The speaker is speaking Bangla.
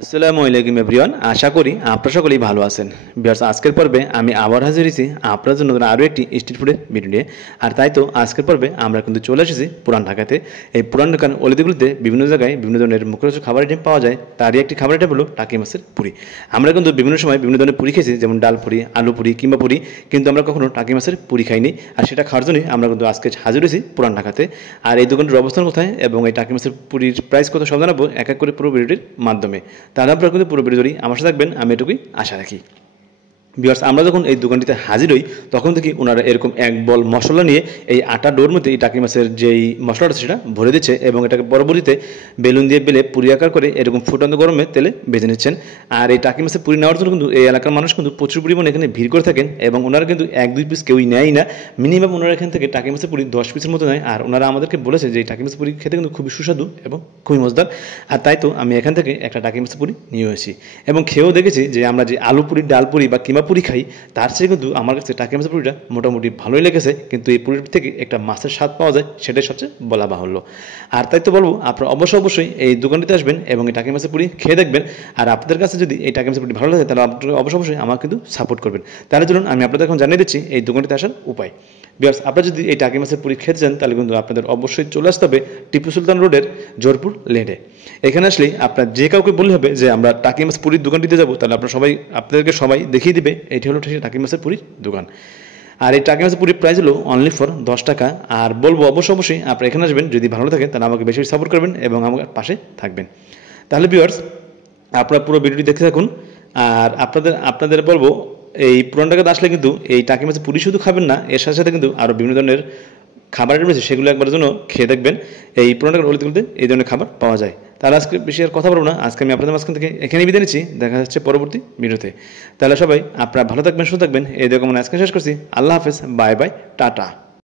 আসসালামু আলাইকুম এভরিওয়ান, আশা করি আপনারা সকলেই ভালো আছেন। ভিউয়ার্স, আজকের পর্বে আমি আবার হাজির হয়েছি আপনার জন্য আরও একটি স্ট্রিট ফুডের ভিডিও নিয়ে। আর তাই তো আজকের পর্বে আমরা কিন্তু চলে এসেছি পুরান ঢাকাতে। এই পুরান ঢাকার অলিগুলিতে বিভিন্ন জায়গায় বিভিন্ন ধরনের মুখরোচক খাবার আইটেম পাওয়া যায়। তারই একটি খাবার আইটেম হলো টাকি মাছের পুরি। আমরা কিন্তু বিভিন্ন সময় বিভিন্ন ধরনের পুরি খেয়েছি, যেমন ডাল পুরি, আলু পুরি কিংবা পুরি, কিন্তু আমরা কখনো টাকি মাছের পুরি খাইনি। আর সেটা খাওয়ার জন্যই আমরা কিন্তু আজকে হাজির হয়েছি পুরান ঢাকাতে। আর এই দোকানটির অবস্থান কোথায় এবং এই টাকি মাছের পুরির প্রাইস কত সব জানাবো এক এক করে পুরো ভিডিওটির মাধ্যমে। তাহলে আপনারা কিন্তু পুরো ভিডিও জুড়েই আমার সাথে থাকবেন, আমি এটুকুই আশা রাখি। ভিউয়ার্স, আমরা যখন এই দোকানটিতে হাজির হই তখন থেকে ওনারা এরকম এক বল মশলা নিয়ে এই আটা ডোর মধ্যে এই টাকি মাছের যেই মশলাটা সেটা ভরে দিচ্ছে এবং এটাকে পরবর্তীতে বেলুন দিয়ে বেলে পুরি আকার করে এরকম ফুটান্ত গরমে তেলে ভেজে নিচ্ছেন। আর এই টাকি মাছের পুরি নেওয়ার জন্য কিন্তু এই এলাকার মানুষ কিন্তু প্রচুর পরিমাণে এখানে ভিড় করে থাকেন এবং ওনারা কিন্তু এক দুই পিস কেউই নেয় না, মিনিমাম ওনারা এখান থেকে টাকি মাছের পুরি 10 পিসের মতো নেয়। আর ওনারা আমাদেরকে বলেছে যে এই টাকি মাছের পুরি খেতে কিন্তু খুবই সুস্বাদু এবং খুবই মজদার। আর তাই তো আমি এখান থেকে একটা টাকি মাছের পুরি নিয়ে এসেছি এবং খেয়েও দেখেছি যে আমরা যে আলু পুরি, ডাল পুরি বা কিমা পুরি খাই তার চেয়ে কিন্তু আমার কাছে টাকি মাছের পুরিটা মোটামুটি ভালোই লেগেছে। কিন্তু এই পুরির থেকে একটা মাছের স্বাদ পাওয়া যায়, সেটাই সবচেয়ে বলা বাহুল্য। আর তাই তো বলবো, আপনারা অবশ্যই এই দোকানটিতে আসবেন এবং এই টাকি মাছের পুরি খেয়ে দেখবেন। আর আপনাদের কাছে যদি এই টাকি মাছের পুরি ভালো লাগে তাহলে আপনারা অবশ্যই আমাকে কিন্তু সাপোর্ট করবেন। তাহলে চলুন আমি আপনাদের এখন জানিয়ে দিচ্ছি এই দোকানটিতে আসার উপায়। ভিউয়ার্স, আপনারা যদি এই টাকি মাছের পুরি খেতে চান তাহলে কিন্তু আপনাদের অবশ্যই চলে আসতে হবে টিপু সুলতান রোডের জোরপুর লেনে। এখানে আসলে আপনার যে কাউকে বললে হবে যে আমরা টাকি মাছ পুরির দোকানটিতে যাবো, তাহলে আপনাদেরকে সবাই দেখিয়ে দিবে এটি হলো ঠিক টাকি মাছের পুরির দোকান। আর এই টাকি মাছের পুরির প্রাইস হলো অনলি ফর 10 টাকা। আর বলবো অবশ্যই আপনারা এখানে আসবেন, যদি ভালো থাকে তাহলে আমাকে বেশি সাপোর্ট করবেন এবং আমার পাশে থাকবেন। তাহলে ভিউয়ার্স, আপনারা পুরো ভিডিওটি দেখতে থাকুন। আর আপনাদের বলবো, এই পুরান ঢাকাতে আসলে কিন্তু এই টাকি মাছের পুরি শুধু খাবেন না, এর সাথে সাথে কিন্তু আরও বিভিন্ন ধরনের খাবার রয়েছে, সেগুলো একবার জন্য খেয়ে দেখবেন। এই পুরান ঢাকার অলিতে এই ধরনের খাবার পাওয়া যায়। তাহলে আজকে বেশি আর কথা বলবো না, আজকে আমি আপনাদের মাঝখান থেকে এখানেই বিদায় নিচ্ছি। দেখা যাচ্ছে পরবর্তী ভিডিওতে। তাহলে সবাই আপনারা ভালো থাকবেন, সুস্থ থাকবেন, এই দেখো মানে আজকে শেষ করছি। আল্লাহ হাফেজ, বাই বাই, টাটা।